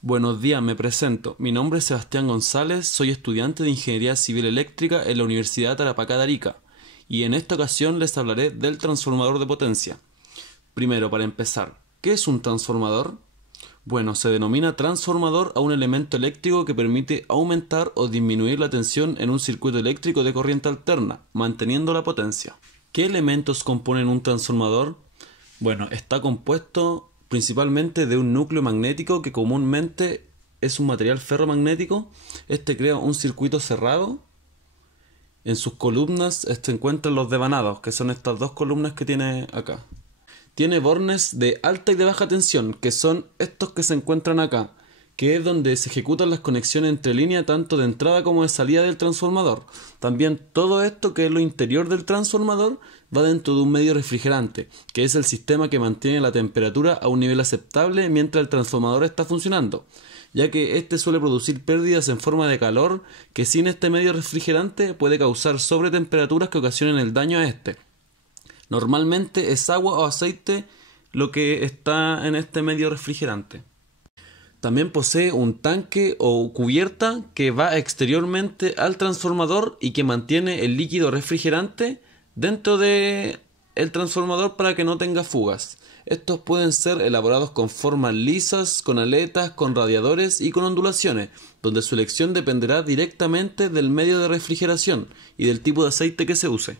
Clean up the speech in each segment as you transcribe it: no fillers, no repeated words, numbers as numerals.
Buenos días, me presento. Mi nombre es Sebastián González, soy estudiante de Ingeniería Civil Eléctrica en la Universidad Tarapacá de Arica, y en esta ocasión les hablaré del transformador de potencia. Primero, para empezar, ¿qué es un transformador? Bueno, se denomina transformador a un elemento eléctrico que permite aumentar o disminuir la tensión en un circuito eléctrico de corriente alterna, manteniendo la potencia. ¿Qué elementos componen un transformador? Bueno, está compuesto principalmente de un núcleo magnético que comúnmente es un material ferromagnético. Este crea un circuito cerrado. En sus columnas se encuentran los devanados, que son estas dos columnas que tiene acá. Tiene bornes de alta y de baja tensión, que son estos que se encuentran acá, que es donde se ejecutan las conexiones entre líneas tanto de entrada como de salida del transformador. También todo esto, que es lo interior del transformador, va dentro de un medio refrigerante, que es el sistema que mantiene la temperatura a un nivel aceptable mientras el transformador está funcionando, ya que este suele producir pérdidas en forma de calor que sin este medio refrigerante puede causar sobretemperaturas que ocasionen el daño a este. Normalmente es agua o aceite lo que está en este medio refrigerante. También posee un tanque o cubierta que va exteriormente al transformador y que mantiene el líquido refrigerante dentro del transformador para que no tenga fugas. Estos pueden ser elaborados con formas lisas, con aletas, con radiadores y con ondulaciones, donde su elección dependerá directamente del medio de refrigeración y del tipo de aceite que se use.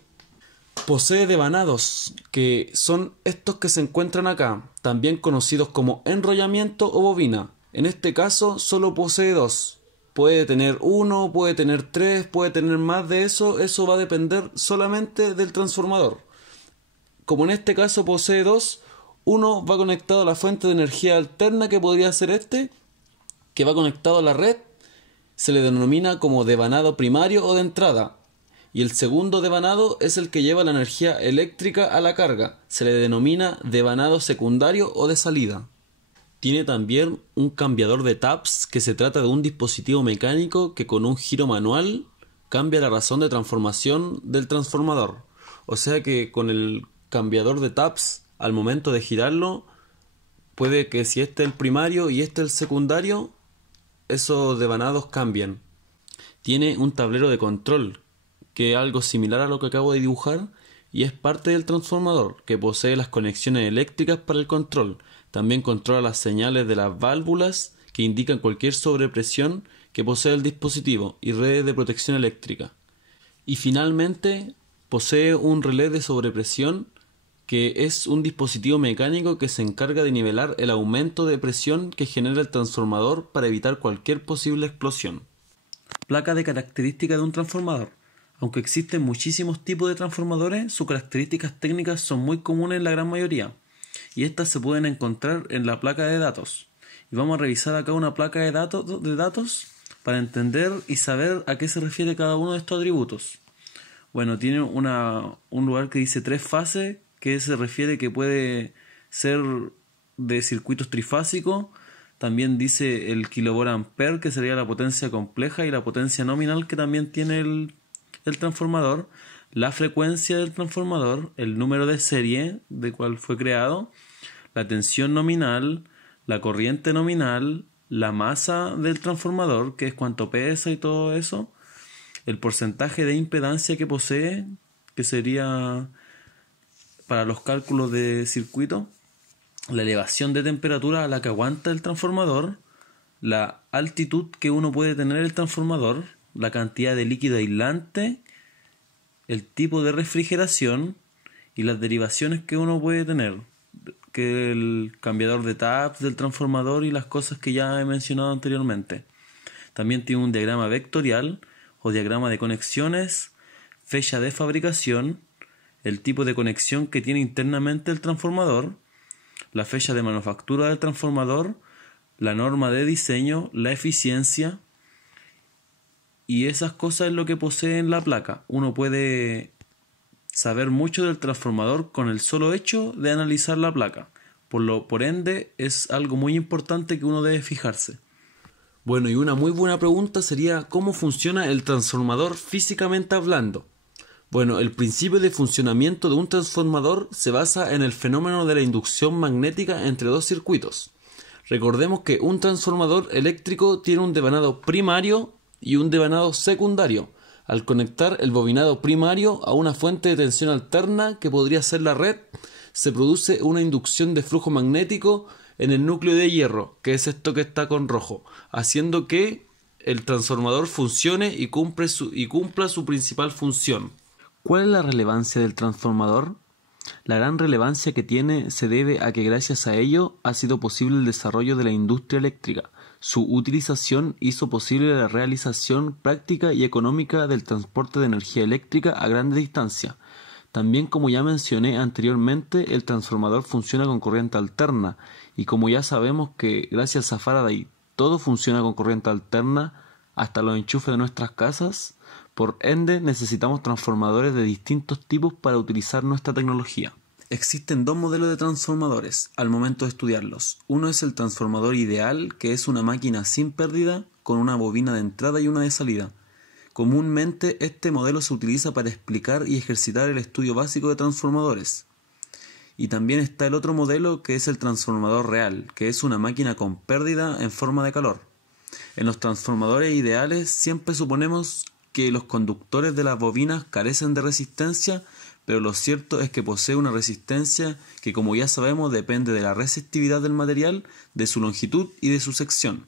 Posee devanados, que son estos que se encuentran acá, también conocidos como enrollamiento o bobina. En este caso solo posee dos. Puede tener uno, puede tener tres, puede tener más de eso. Eso va a depender solamente del transformador. Como en este caso posee dos, uno va conectado a la fuente de energía alterna, que podría ser este, que va conectado a la red. Se le denomina como devanado primario o de entrada. Y el segundo devanado es el que lleva la energía eléctrica a la carga. Se le denomina devanado secundario o de salida. Tiene también un cambiador de taps, que se trata de un dispositivo mecánico que con un giro manual cambia la razón de transformación del transformador. O sea que con el cambiador de taps, al momento de girarlo, puede que si este es el primario y este es el secundario, esos devanados cambien. Tiene un tablero de control, que es algo similar a lo que acabo de dibujar, y es parte del transformador, que posee las conexiones eléctricas para el control. También controla las señales de las válvulas que indican cualquier sobrepresión que posee el dispositivo y redes de protección eléctrica. Y finalmente posee un relé de sobrepresión, que es un dispositivo mecánico que se encarga de nivelar el aumento de presión que genera el transformador para evitar cualquier posible explosión. Placa de características de un transformador. Aunque existen muchísimos tipos de transformadores, sus características técnicas son muy comunes en la gran mayoría, y estas se pueden encontrar en la placa de datos. Y vamos a revisar acá una placa de datos para entender y saber a qué se refiere cada uno de estos atributos. Bueno, tiene un lugar que dice 3 fases, que se refiere que puede ser de circuitos trifásicos. También dice el kilovolt-ampere, que sería la potencia compleja, y la potencia nominal que también tiene el transformador, la frecuencia del transformador, el número de serie de cual fue creado, la tensión nominal, la corriente nominal, la masa del transformador, que es cuánto pesa y todo eso, el porcentaje de impedancia que posee, que sería para los cálculos de circuito, la elevación de temperatura a la que aguanta el transformador, la altitud que uno puede tener el transformador, la cantidad de líquido aislante, el tipo de refrigeración y las derivaciones que uno puede tener, que el cambiador de taps del transformador y las cosas que ya he mencionado anteriormente. También tiene un diagrama vectorial o diagrama de conexiones, fecha de fabricación, el tipo de conexión que tiene internamente el transformador, la fecha de manufactura del transformador, la norma de diseño, la eficiencia. Y esas cosas es lo que posee en la placa. Uno puede saber mucho del transformador con el solo hecho de analizar la placa. Por ende, es algo muy importante que uno debe fijarse. Bueno, y una muy buena pregunta sería ¿cómo funciona el transformador físicamente hablando? Bueno, el principio de funcionamiento de un transformador se basa en el fenómeno de la inducción magnética entre dos circuitos. Recordemos que un transformador eléctrico tiene un devanado primario y un devanado secundario. Al conectar el bobinado primario a una fuente de tensión alterna, que podría ser la red, se produce una inducción de flujo magnético en el núcleo de hierro, que es esto que está con rojo, haciendo que el transformador funcione y cumpla su principal función. ¿Cuál es la relevancia del transformador? La gran relevancia que tiene se debe a que gracias a ello ha sido posible el desarrollo de la industria eléctrica. Su utilización hizo posible la realización práctica y económica del transporte de energía eléctrica a grandes distancias. También, como ya mencioné anteriormente, el transformador funciona con corriente alterna, y como ya sabemos que gracias a Faraday todo funciona con corriente alterna, hasta los enchufes de nuestras casas, por ende necesitamos transformadores de distintos tipos para utilizar nuestra tecnología. Existen dos modelos de transformadores al momento de estudiarlos. Uno es el transformador ideal, que es una máquina sin pérdida con una bobina de entrada y una de salida. Comúnmente este modelo se utiliza para explicar y ejercitar el estudio básico de transformadores. Y también está el otro modelo, que es el transformador real, que es una máquina con pérdida en forma de calor. En los transformadores ideales siempre suponemos que los conductores de las bobinas carecen de resistencia, pero lo cierto es que posee una resistencia que, como ya sabemos, depende de la resistividad del material, de su longitud y de su sección.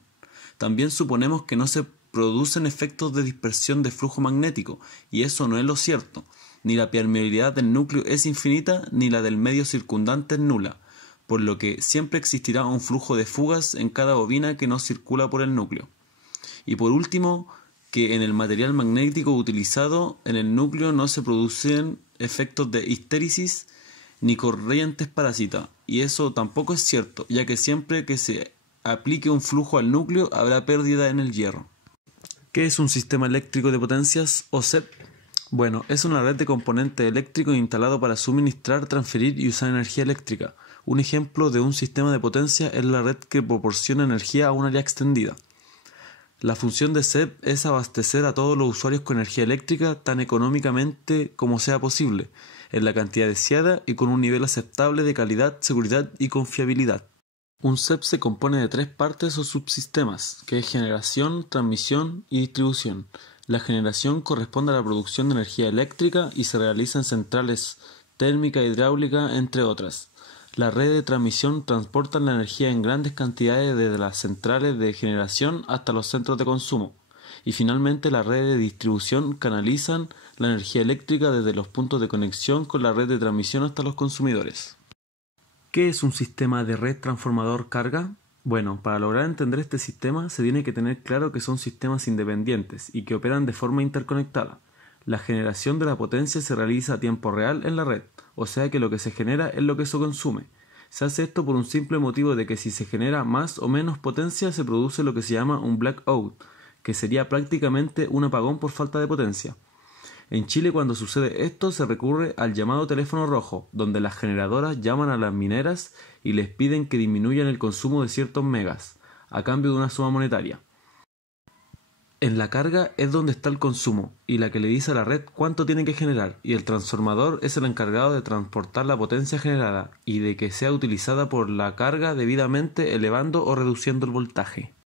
También suponemos que no se producen efectos de dispersión de flujo magnético, y eso no es lo cierto. Ni la permeabilidad del núcleo es infinita, ni la del medio circundante es nula, por lo que siempre existirá un flujo de fugas en cada bobina que no circula por el núcleo. Y por último, que en el material magnético utilizado en el núcleo no se producen efectos de histéresis ni corrientes parásitas, y eso tampoco es cierto, ya que siempre que se aplique un flujo al núcleo habrá pérdida en el hierro. ¿Qué es un sistema eléctrico de potencias o SEP? Bueno, es una red de componentes eléctricos instalado para suministrar, transferir y usar energía eléctrica. Un ejemplo de un sistema de potencia es la red que proporciona energía a un área extendida. La función de SEP es abastecer a todos los usuarios con energía eléctrica tan económicamente como sea posible, en la cantidad deseada y con un nivel aceptable de calidad, seguridad y confiabilidad. Un SEP se compone de tres partes o subsistemas, que es generación, transmisión y distribución. La generación corresponde a la producción de energía eléctrica y se realiza en centrales térmica, hidráulica, entre otras. La red de transmisión transporta la energía en grandes cantidades desde las centrales de generación hasta los centros de consumo. Y finalmente la red de distribución canalizan la energía eléctrica desde los puntos de conexión con la red de transmisión hasta los consumidores. ¿Qué es un sistema de red transformador carga? Bueno, para lograr entender este sistema se tiene que tener claro que son sistemas independientes y que operan de forma interconectada. La generación de la potencia se realiza a tiempo real en la red, o sea que lo que se genera es lo que se consume. Se hace esto por un simple motivo de que si se genera más o menos potencia se produce lo que se llama un blackout, que sería prácticamente un apagón por falta de potencia. En Chile, cuando sucede esto, se recurre al llamado teléfono rojo, donde las generadoras llaman a las mineras y les piden que disminuyan el consumo de ciertos megas, a cambio de una suma monetaria. En la carga es donde está el consumo, y la que le dice a la red cuánto tiene que generar, y el transformador es el encargado de transportar la potencia generada, y de que sea utilizada por la carga debidamente elevando o reduciendo el voltaje.